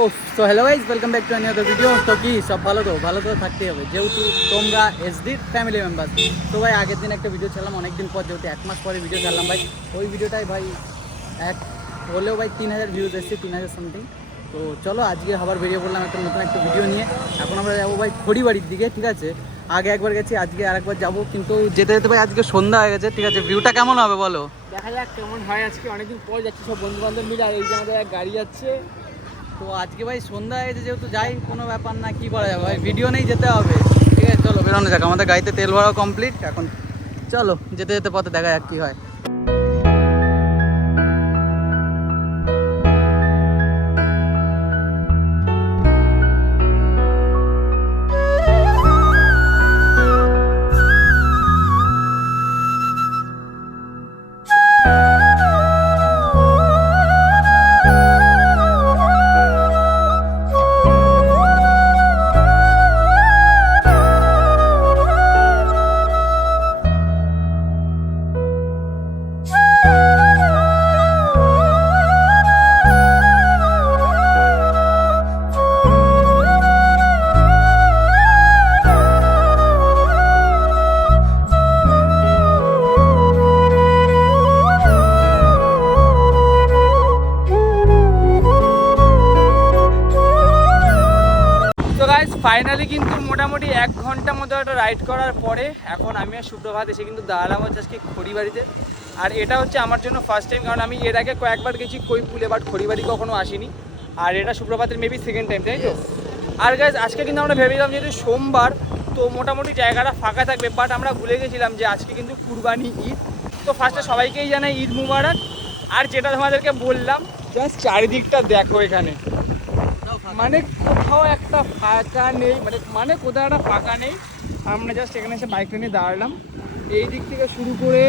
O so hello guys, welcome back to another video. তো কি সব ভালো তো থাকতেই হবে, যেহেতু তোমরা এসডির ফ্যামিলি মেম্বার। তো ভাই আগের দিন একটা ভিডিও ছাড়লাম, অনেকদিন পর, যেহেতু 1 মাস পরে ভিডিও ছাড়লাম ভাই। ওই ভিডিওটাই ভাই এক হলেও ভাই 3000 ভিউজ এসছে, 3000 সামথিং। তো চলো আজকে আবার বেরিয়ে পড়লাম একটা নতুন একটা ভিডিও নিয়ে। এখন আমরা যাবো ভাই খড়িবাড়ির দিকে, ঠিক আছে? আগে একবার গেছি, আজকে আরেকবার যাবো, কিন্তু যেতে যেতে ভাই আজকে সন্ধ্যা হয়ে গেছে, ঠিক আছে? ভিউটা কেমন হবে বলো? দেখা যাক কেমন হয়। আজকে অনেকদিন পর যাচ্ছি সব বন্ধু বান্ধব মিলে, আর এই যে আমাদের এক গাড়ি যাচ্ছে। তো আজকে ভাই সন্ধ্যা হয়েছে, যেহেতু যাই, কোনো ব্যাপার না, কি করা যাবে ভাই, ভিডিও নেই, যেতে হবে। ঠিক আছে চলো বেরোনো যাক, আমাদের গাড়িতে তেল ভরাও কমপ্লিট। এখন চলো যেতে যেতে পথে দেখা যাক কী হয়। ফাইনালি কিন্তু মোটামুটি 1 ঘন্টা মতো একটা রাইড করার পরে এখন আমি আর সুপ্রভাত এসে কিন্তু দাঁড়ালাম হচ্ছে আজকে খড়িবাড়িতে। আর এটা হচ্ছে আমার জন্য ফার্স্ট টাইম, কারণ আমি এর আগে কয়েকবার গেছি কৈপুলে, বাট খড়িবাড়ি কখনো আসিনি। আর এটা সুপ্রভাতের মেবি সেকেন্ড টাইম, তাই তো? আর গাইজ আজকে কিন্তু আমরা ভেবেছিলাম যেহেতু সোমবার, তো মোটামুটি জায়গাটা ফাঁকা থাকবে, বাট আমরা ভুলে গেছিলাম যে আজকে কিন্তু কুরবানি ঈদ। তো ফার্স্টে সবাইকেই জানাই ঈদ মুবারক। আর যেটা তোমাদেরকে বললাম, জাস্ট চারিদিকটা দেখো, এখানে মানে কোথাও একটা ফাঁকা নেই, মানে কোথাও একটা ফাঁকা নেই। আমরা জাস্ট এখানে এসে বাইকটা নিয়ে দাঁড়ালাম। এই দিক থেকে শুরু করে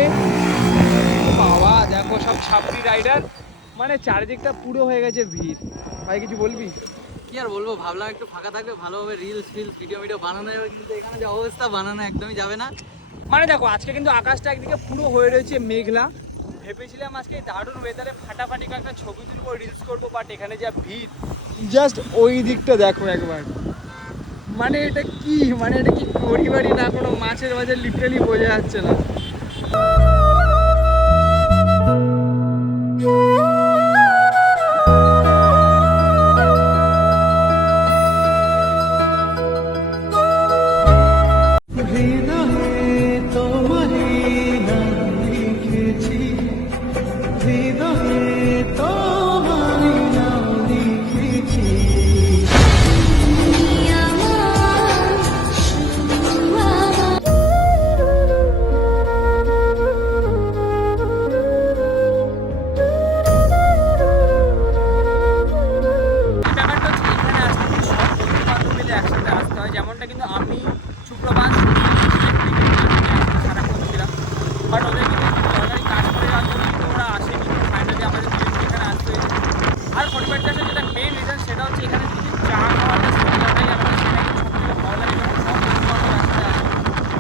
বাবা দেখো সব ছাপড়ি রাইডার, মানে চারিদিকটা পুরো হয়ে গেছে ভিড়। ভাই কিছু বলবি? কি আর বলবো, ভাবলাম একটু ফাঁকা থাকবে, ভালোভাবে রিলস ভিডিও বানানো যাবে, কিন্তু এখানে যে অবস্থা, বানানো একদমই যাবে না। মানে দেখো আজকে কিন্তু আকাশটা একদিকে পুরো হয়ে রয়েছে মেঘলা। ভেবেছিলাম আজকে দারুণ ওয়েদারে ফাটাফাটি একটা ছবি তুলবো, রিলস করবো, বাট এখানে যা ভিড়, জাস্ট ওই দিকটা দেখো একবার। মানে এটা কি খড়িবাড়ি না কোনো মাছের বাজার, লিটারালি বোঝা যাচ্ছে না। যেমনটা কিন্তু আমি সুপ্রভাত সারাক্ষণ ছিলাম, বাট ওদের কিন্তু সরকারি কাজ করে যাওয়ার জন্য কিন্তু ওরা আসেনি। ফাইনালি আমাদের এখানে আসতে হয়েছে। আর পরিবারটা আসার যেটা মেন রিজন, সেটা হচ্ছে এখানে যদি চা খাওয়াটা সুবিধাটাই আমাদের সেটা কিন্তু সব থেকে ভালো লাগে, এবং সব বন্ধু বান্ধব একসাথে আসে।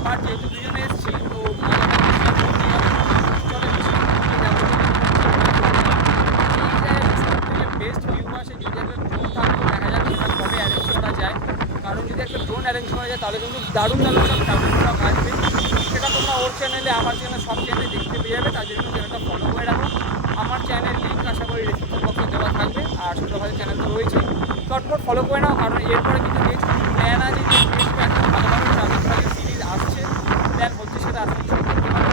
বাট যেহেতু দুজনে এসেছি, তো মজাটা বেস্ট ভিউ আসে। যদি একটা ড্রোন থাকতো, দেখা যাক সেটা কবে অ্যারেঞ্জ করা যায়। কারণ যদি একটা ড্রোন অ্যারেঞ্জ করা যায় তাহলে কিন্তু দারুণ সব ট্রাভেলগুলো আসবে। সেটা তোমরা ওর চ্যানেলে, আমার চ্যানেলে, সব চ্যানেলে দেখতে পেয়ে যাবে। তার জন্য চ্যানেলটা ফলো করে রাখো। আমার চ্যানেল লিঙ্ক আশা করি ডিসক্রিপশন বক্সে দেওয়া থাকবে, আর সুপ্রভাতের চ্যানেল তো রয়েছে, চটপট ফলো করে নাও। কারণ এরপরে কিন্তু নেক্সট প্ল্যান আছে যে একটা ভালো ভালো ট্রাভেল সিরিজ আসছে, প্ল্যান হচ্ছে, সেটা আসতে করতে পারো।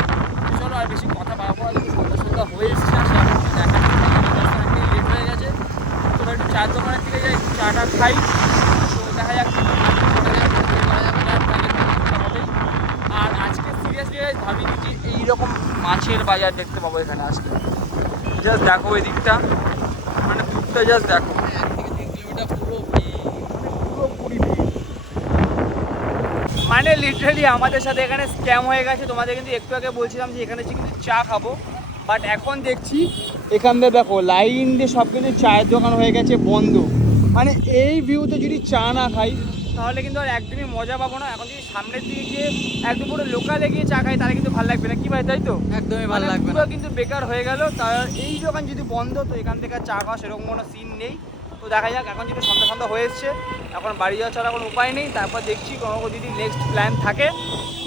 চলো আর বেশি কথা বাড়াবো, সন্ধ্যা হয়ে এসছে, আসে এখন দেখা লেট হয়ে গেছে। তোমরা একটু চায়ের দোকানের দিকে যাই, একটু চাটা খাই, তো দেখা যাক। আর আজকে সিরিয়াসলি ভাবিনি যে এইরকম মাছের বাজার দেখতে পাবো এখানে আসলে। জাস্ট দেখো ওই দিকটা, মানে দূরটা জাস্ট দেখো, 1 থেকে 3 কিলোমিটার পুরো পুরোপুরি ভিড়। মানে লিটারালি আমাদের সাথে এখানে স্ক্যাম হয়ে গেছে। তোমাদের কিন্তু একটু আগে বলছিলাম যে এখানে কিন্তু চা খাবো, বাট এখন দেখছি এখান দিয়ে দেখো লাইন দিয়ে সব কিছু চায়ের দোকান হয়ে গেছে বন্ধ। মানে এই ভিউতে যদি চা না খাই তাহলে কিন্তু আর একদমই মজা পাবো না। এখন যদি সামনের দিকে গিয়ে একদম পুরো লোকালে গিয়ে চা খাই তাহলে কিন্তু ভালো লাগবে না, কি ভাই তাই তো? একদমই ভালো লাগবে না, পুরো কিন্তু বেকার হয়ে গেল। তার এই দোকান যদি বন্ধ, তো এখান থেকে চা খাওয়া সেরকম কোনো সিন নেই। তো তো দেখা যাক, এখন যেহেতু সন্ধ্যা সন্ধ্যা হয়ে এসছে, এখন বাড়ি যাওয়া ছাড়া কোনো উপায় নেই। তারপর দেখছি কোনো যদি নেক্সট প্ল্যান থাকে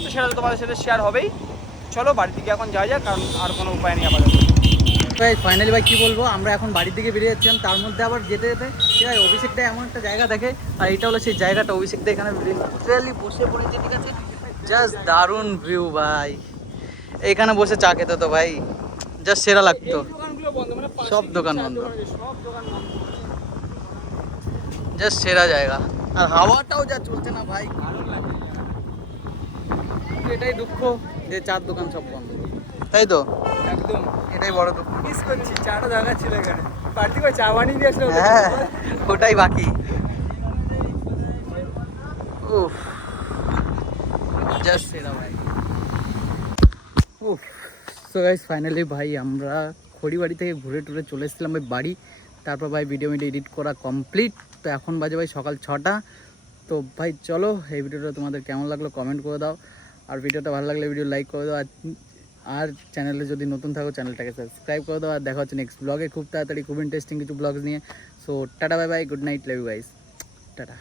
তো সেটা তো তোমাদের সাথে শেয়ার হবেই। চলো বাড়ির দিকে এখন যাওয়া যাক, কারণ আর কোনো উপায় নেই আপাতত। ভাই ফাইনালি ভাই কী বলবো, আমরা এখন বাড়ির দিকে বেরিয়ে যাচ্ছিলাম, তার মধ্যে আবার যেতে যেতে ঠিক আছে অভিষেকটা এমন একটা জায়গা দেখে, আর এটা হলো সেই জায়গাটা। অভিষেকটা এখানে লিটারালি বসে পড়েছে, ঠিক আছে, জাস্ট দারুণ ভিউ ভাই। এখানে বসে চা খেতে তো ভাই জাস্ট সেরা লাগতো। সব দোকান বন্ধ, জাস্ট সেরা জায়গা, আর হাওয়াটাও যা চলছে না ভাই, এটাই দুঃখ যে চার দোকান সব বন্ধ, তাই তো একদম এটাই বড় দুঃখ। মিস করছি, চাটা জায়গা ছিল এখানে, বাড়তি করে চা বানিয়ে দিয়ে আসলে হ্যাঁ ওটাই বাকি। উফ জাস্ট সেরা ভাই। উফ সো গাইস ফাইনালি ভাই আমরা খড়িবাড়ি থেকে ঘুরে টুরে চলে এসেছিলাম ভাই বাড়ি। তারপর ভাই ভিডিও এডিট করা কমপ্লিট। তো এখন বাজে ভাই সকাল 6টা। তো ভাই চলো এই ভিডিওটা তোমাদের কেমন লাগলো কমেন্ট করে দাও, আর ভিডিওটা ভালো লাগলে ভিডিও লাইক করে দাও, আর চ্যানেলে যদি নতুন থাকো চ্যানেলটাকে সাবস্ক্রাইব করে দাও। আর দেখা হচ্ছে নেক্সট ব্লগে খুব তাড়াতাড়ি, খুব ইন্টারেস্টিং কিছু ব্লগস নিয়ে। So tata bye bye, good night, love you guys, tata.